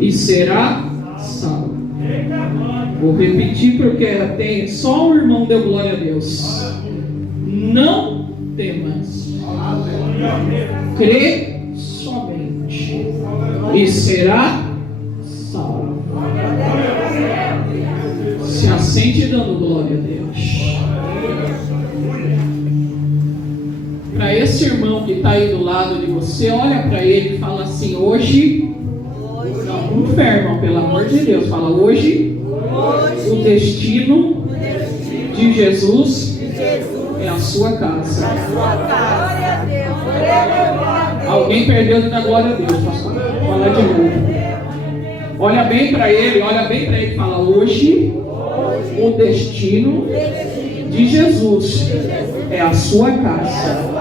e será salvo. Vou repetir porque tem só um irmão deu glória a Deus. Não temas, crê somente e será salvo. Se assente dando glória a Deus. Para esse irmão que está aí do lado de você, olha para ele e fala assim: hoje, não fé, irmão, pelo amor de Deus, fala hoje, o destino de Jesus é a sua casa. Alguém perdeu de dar glória a Deus, pastor. Fala de novo. Olha bem para ele e fala: hoje, o destino de Jesus é a sua casa.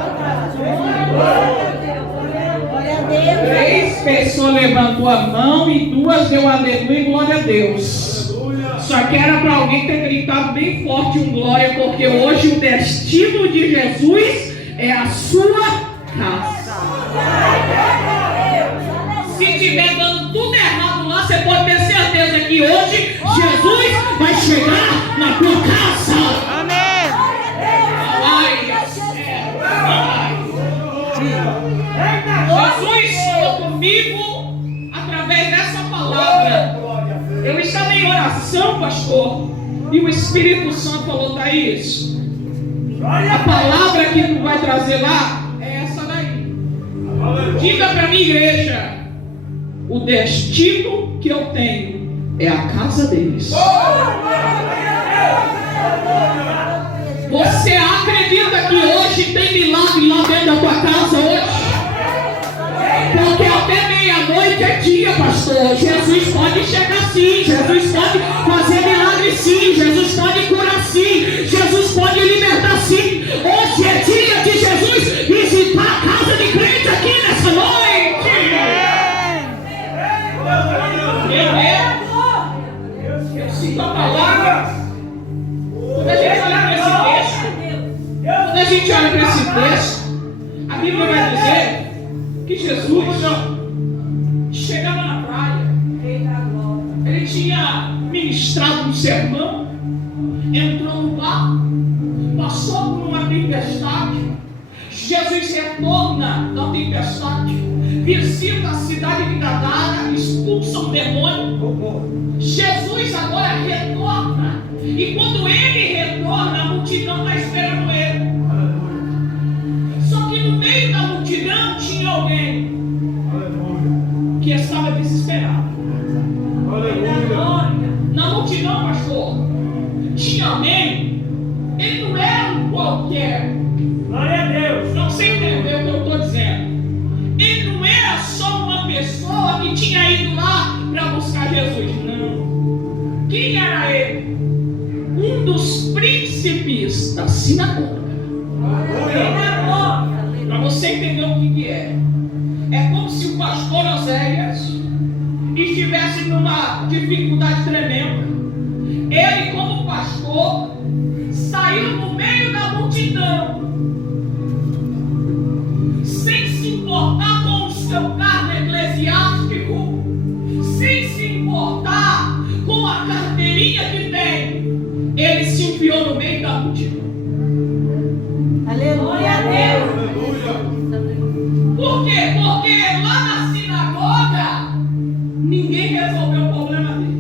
3 pessoas levantou a mão e 2 deu aleluia e glória a Deus. Só que era para alguém ter gritado bem forte um glória, porque hoje o destino de Jesus é a sua casa. Se estiver dando tudo errado lá, você pode ter certeza que hoje Jesus vai chegar na tua casa. Amém. Jesus falou comigo através dessa palavra. Eu estava em oração, pastor, e o Espírito Santo falou: Thaís, a palavra que tu vai trazer lá é essa daí. Diga para minha igreja: o destino que eu tenho é a casa deles. Você acredita que hoje tem milagre lá dentro da tua casa hoje? Porque até meia-noite é dia, pastor. Jesus pode chegar sim, Jesus pode fazer milagre sim, Jesus pode curar sim, Jesus pode libertar sim. Hoje é dia de Jesus visitar a casa de crente aqui nessa noite. Eu sinto a palavra. Quando a gente olha para esse texto, a Bíblia vai dizer que Jesus chegava na praia. Ele tinha ministrado um sermão, entrou no barco, passou por uma tempestade. Jesus retorna da tempestade, visita a cidade de Gadara, expulsa um demônio. Jesus agora retorna, e quando ele retorna, a multidão está esperando ele. Só que no meio da multidão tinha alguém que estava desesperado. Na multidão, pastor, tinha alguém. Ele não era um qualquer. Glória a Deus. Não sei entender o que eu estou dizendo. Ele não era só uma pessoa que tinha ido lá para buscar Jesus. Não. Quem era ele? Um dos príncipes da sinagoga. Para você entender o que é. É como se o pastor Oséias estivesse numa dificuldade tremenda. Ele, como pastor, saiu no meio da multidão, sem se importar com o seu cargo eclesiástico, sem se importar com a carteirinha que tem. Ele se enfiou no meio da multidão. Aleluia a Deus. Por quê? Porque lá na sinagoga ninguém resolveu o problema dele.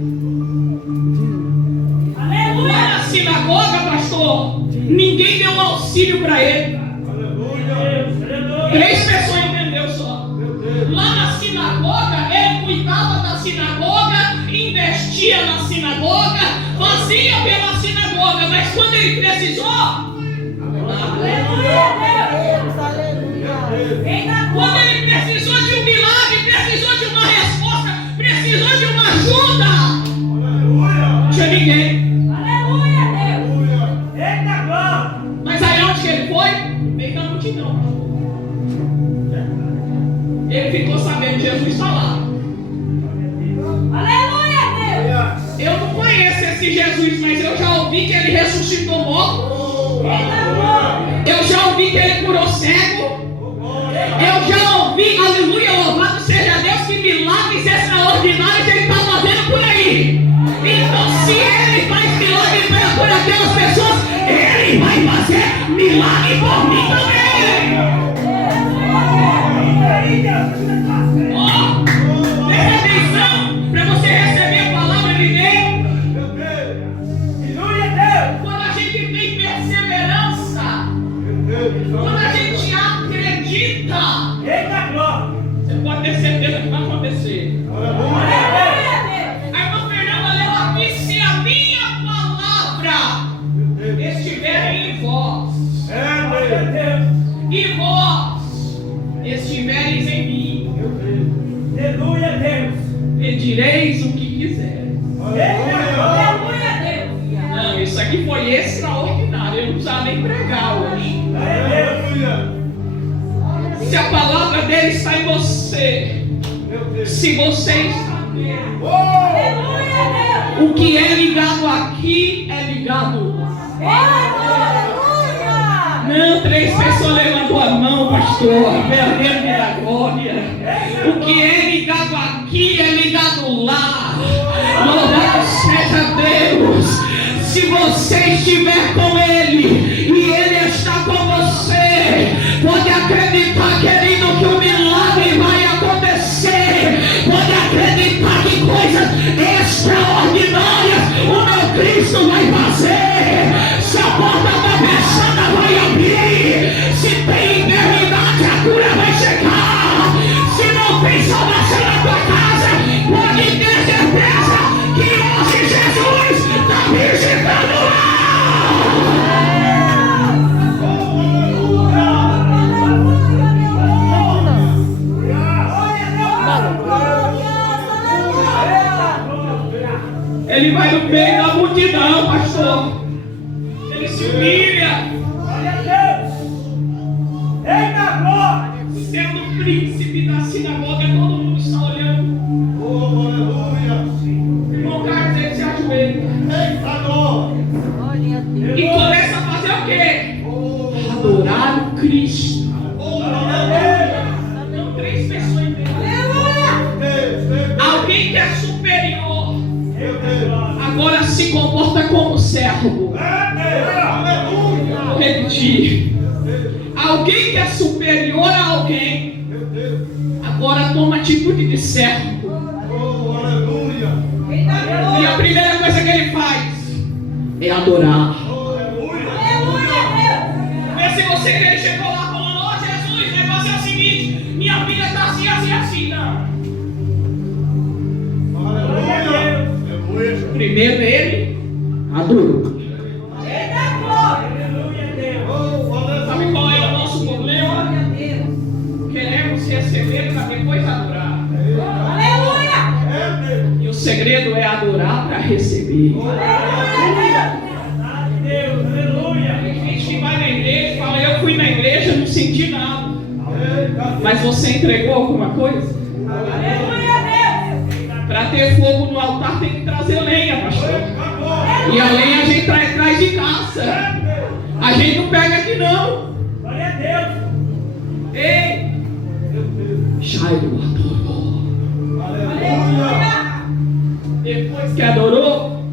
Aleluia! Lá na sinagoga, pastor, ninguém deu auxílio para ele. 3 pessoas entenderam só. Lá na sinagoga, ele cuidava da sinagoga, investia na sinagoga, fazia pela sinagoga, mas quando ele precisou, Aleluia a Deus. Aleluia. quando ele precisou de um milagre, precisou de uma resposta, precisou de uma ajuda, não tinha ninguém. Aleluia a Deus. Eita glória. Mas aí onde que ele foi? No meio da multidão. Ele ficou sabendo que Jesus está lá. Aleluia a Deus. Eu não conheço esse Jesus, mas eu já ouvi que ele ressuscitou morto. Eu já ouvi que ele curou cego. Eu já ouvi, aleluia, louvado seja Deus, que milagres extraordinários extraordinários Ele está fazendo por aí. Então, se Ele faz milagre por aquelas pessoas, Ele vai fazer milagre por mim também. Ó, presta atenção para você receber a palavra de Deus. Quando a gente tem perseverança, quando a gente acredita, você pode ter certeza que vai acontecer. A irmã Fernanda leu aqui: se a minha palavra estiver em vós, e vós estivereis em mim, pedireis o que quiseres. Não, isso aqui foi extraordinário. Eu não precisava nem pregar hoje. Se a palavra dele está em você, se você está nele, o que é ligado aqui é ligado lá. Não, 3 pessoas levantou a mão, pastor. Meu Deus da glória. O que é ligado aqui é ligado lá. Louvado seja Deus. Se você estiver com Ele e Ele está com você, pode acreditar, querido, que o milagre vai acontecer. Pode acreditar que coisas extraordinárias o meu Cristo vai fazer. Se a porta está fechada, vai abrir. Se tem enfermidade, a cura vai chegar. Se não tem salvação na tua casa, pode ter certeza que hoje Jesus está visitando lá. Ele vai no meio da multidão, pastor. Ele se humilha. Sendo príncipe da sinagoga, todo mundo está olhando. O irmão Carlos, ele se ajoelha. E começa a fazer o quê? Adorar o Cristo. Não, 3 pessoas em pé. Alguém que é superior agora se comporta como servo. Vou repetir. Alguém que é superior a alguém agora toma atitude de servo. E a primeira coisa que ele faz é adorar. Vê se você que ele chegou lá falando: ó Jesus, o negócio é o seguinte, minha filha está assim, assim, assim. Não. Primeiro ele adorou. Sabe qual é o nosso problema? Queremos receber para depois adorar. E o segredo é adorar para receber. Tem gente que vai na igreja e fala: eu fui na igreja, não senti nada. Mas você entregou alguma coisa? Para ter fogo no altar tem que trazer lenha, pastor. E a lenha a gente traz de casa. A gente não pega aqui não. Ei, Jairo adorou. Depois que adorou,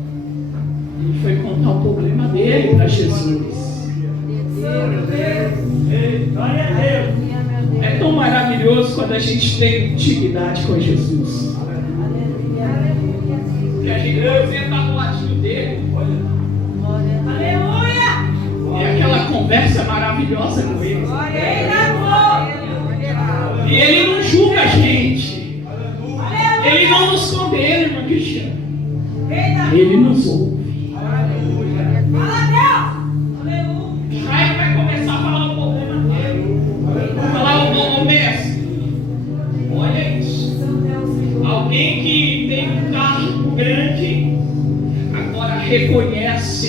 ele foi contar o problema dele para Jesus. É tão maravilhoso quando a gente tem intimidade com Jesus. Que a gente pode sentar do ladinho dele. E aquela conversa maravilhosa com ele. E ele não julga a gente. Ele não nos condena, irmã Cristiana. Ele nos ouve. Jairo vai começar a falar o problema dele. Vai falar: ô mestre, olha isso. Alguém que tem um carro grande agora reconhece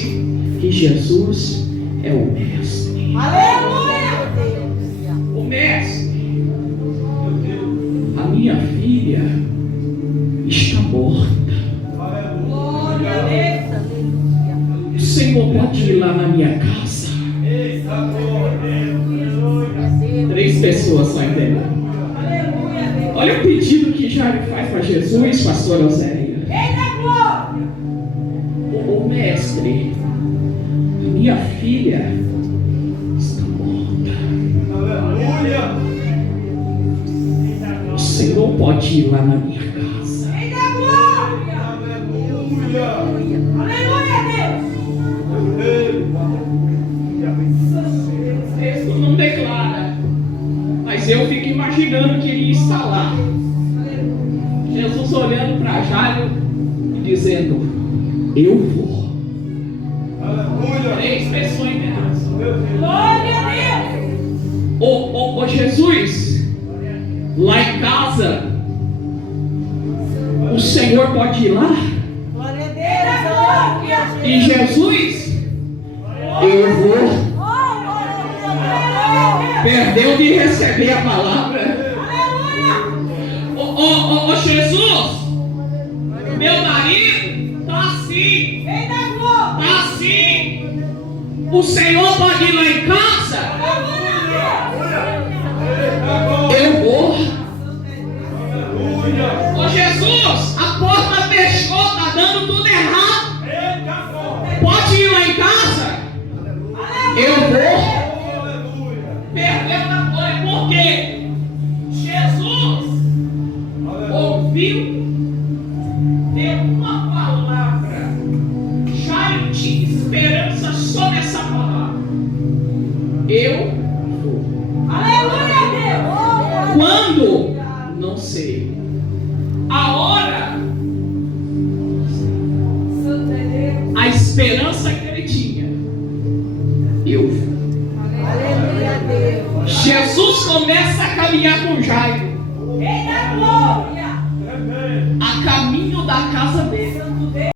que Jesus é o mestre. O mestre, a minha filha está morta. O Senhor pode ir lá na minha casa. 3 pessoas só entendendo. Olha o pedido que Jairo faz para Jesus, pastor Oséia. Rei da glória. Ô mestre, a minha filha está morta. Aleluia. O Senhor pode ir lá na minha casa. Rei da glória. Aleluia. Aleluia, Deus. O texto não declara, mas eu fico imaginando que ele está lá. Jesus olhando para Jairo e dizendo: eu vou. Aleluia. Três pessoas enterradas. Glória a Deus. Ô Jesus, lá em casa, o Senhor pode ir lá? Glória a Deus. Rei da glória. E Jesus, eu vou. Perdeu de receber a palavra. Ô Jesus, meu marido tá assim, Rei da glória. tá assim. O Senhor pode ir lá em casa? Eu vou. Ô Jesus, a porta fechou, tá dando tudo errado. Pode ir lá em casa? Eu vou. Perdeu na glória, porque Jesus ouviu, deu uma palavra. Jairo tinha esperança só nessa palavra. Eu vou. Aleluia, Deus. Quando? Não sei. A hora, a esperança que ele tinha. Eu vou. Aleluia, Deus. Jesus começa a caminhar com Jairo Rei da glória. a caminho da casa dele.